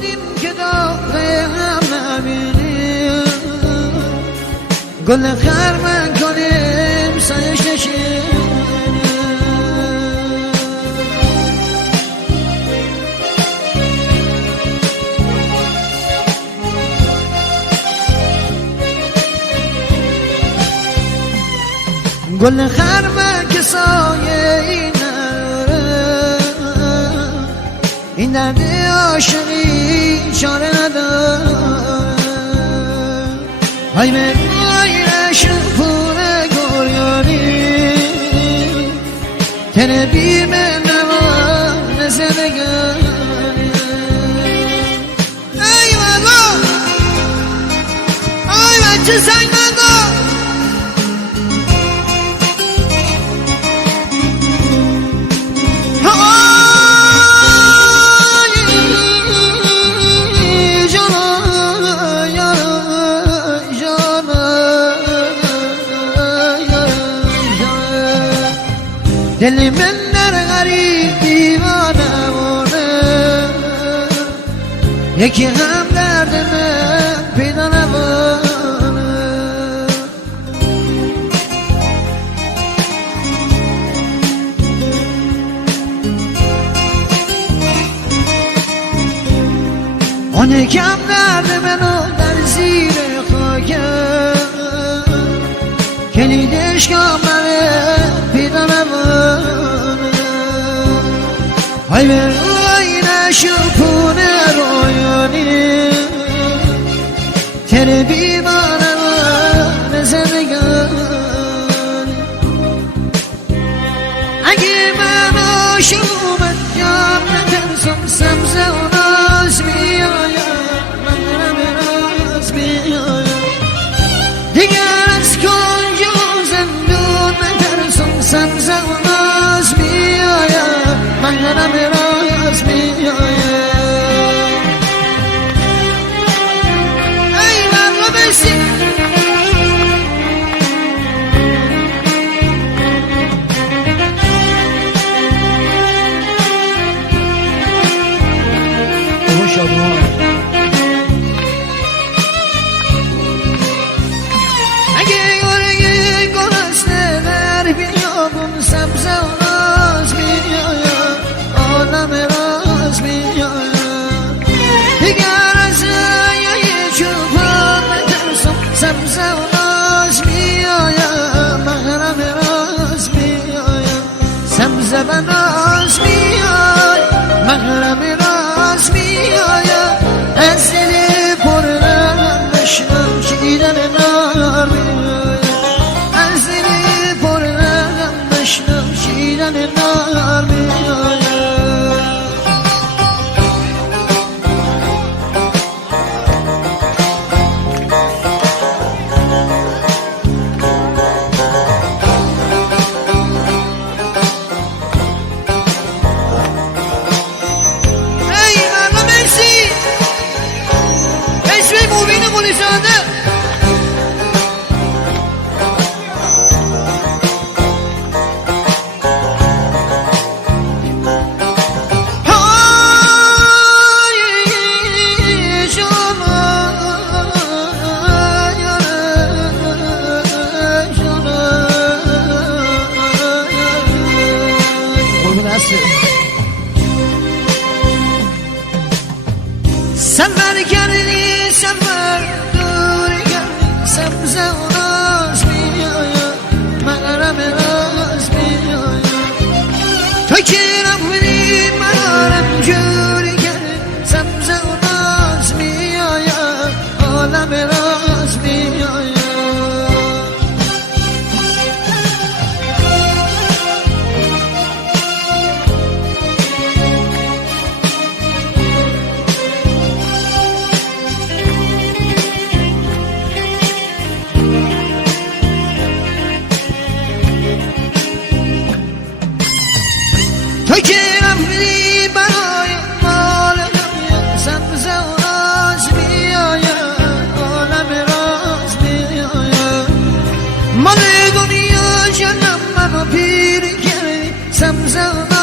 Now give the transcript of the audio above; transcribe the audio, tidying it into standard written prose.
که داغه هم نبینیم گل خرمن کنیم سایش نشینیم گل خرمن که سایه این نداره این درد عاشقی چاره نداره های به غیرش پور گریانی تنه بیم نوان زندگانی ای بابا ای بچه سنگ بابا دل من در غریب دیوانه مونه یکی هم درد من پیدا نمونه اون یکم درد منو در زیر خاکم کلیدش کامله پیدا نمونه های به روینش و پونه رویانی تره بیمانه من زندگانی اگه من آشومت جام نترسم سمزه و ناز بیایم من راز بیایم دیگر از کنج و زندون نترسم سمزه و ناز بیایم من راز بیایم ای من رو بسی سبزه و راز بیایم عالم راز بیایم دیگر از یه چوبان نترسم سبزه و راز بیایم محرم راز بیایم سبزه و راز بیایم محرم راز بیایم از دل پر نرم بشنم چیدن نار بیایم از دل پر نرم بشنم چیدن نار بیایم ای مرلا مرسی اسم موبین قلیزاده سفر کردی سفر دوری کردی سبزه و راز بیایم مغرب راز بیایم تو که رفتی من رنجوری کردی سبزه و راز بیایم عالم راز بیایم تو که رفتی برای مال دنیا سبزه و راز بیایم عالم راز بیایم مال دنیا جنم منو پیر کردی سبزه و